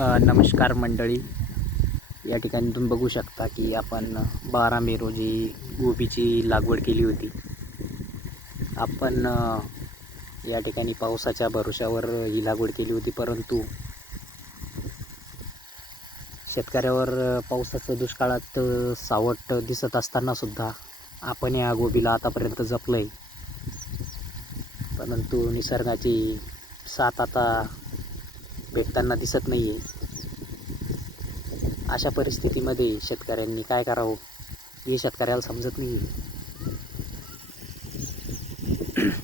नमस्कार मंडळी. या ठिकाणी तुम्ही बघू शकता की आपण 12 मे रोजी गोबीची लागवड केली होती. आपण या ठिकाणी पावसाच्या भरोशावर ही लागवड केली होती, परंतु शेतकऱ्यावर पावसाचं दुष्काळात सावट दिसत असतानासुद्धा आपण या गोबीला आतापर्यंत जपलं आहे. परंतु निसर्गाची साथ आता भेटताना दिसत नाही आहे. अशा परिस्थितीमध्ये शेतकऱ्यांनी काय करावं हे शेतकऱ्याला समजत नाही आहे.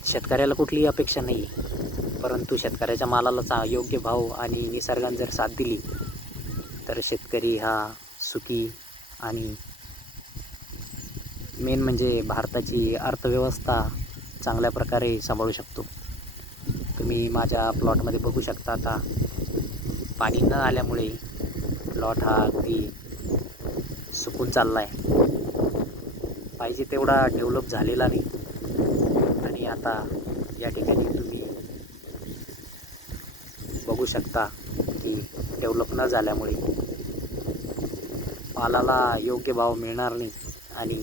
शेतकऱ्याला कुठलीही अपेक्षा नाही आहे, परंतु शेतकऱ्याच्या मालाला योग्य भाव आणि निसर्गाने जर साथ दिली तर शेतकरी हा सुखी आणि मेन म्हणजे भारताची अर्थव्यवस्था चांगल्या प्रकारे सांभाळू शकतो. तुम्ही माझ्या प्लॉटमध्ये बघू शकता, आता पाणी न आल्यामुळे प्लॉट हा अगदी सुकून चालला आहे. पाहिजे तेवढा डेव्हलप झालेला नाही. आणि आता या ठिकाणी तुम्ही बघू शकता की डेव्हलप न झाल्यामुळे मालाला योग्य भाव मिळणार नाही आणि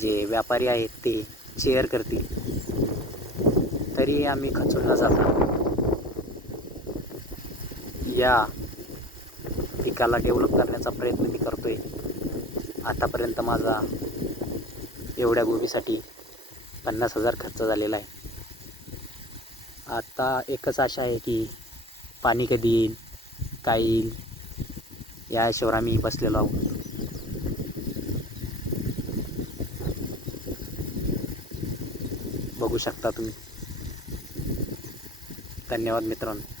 जे व्यापारी आहेत ते शेअर करतील. तरी आम्ही खचून न जाता या पिकाला डेव्हलप करण्याचा प्रयत्न मी करतो आहे. आतापर्यंत माझा एवढ्या गोबीसाठी 50,000 खर्च झालेला आहे. आता एकच आशा आहे की पाणी कधी येईल, काय येईल या आशेवर आम्ही बसलेलो आहोत. बघू शकता तुम्ही. धन्यवाद मित्रांनो.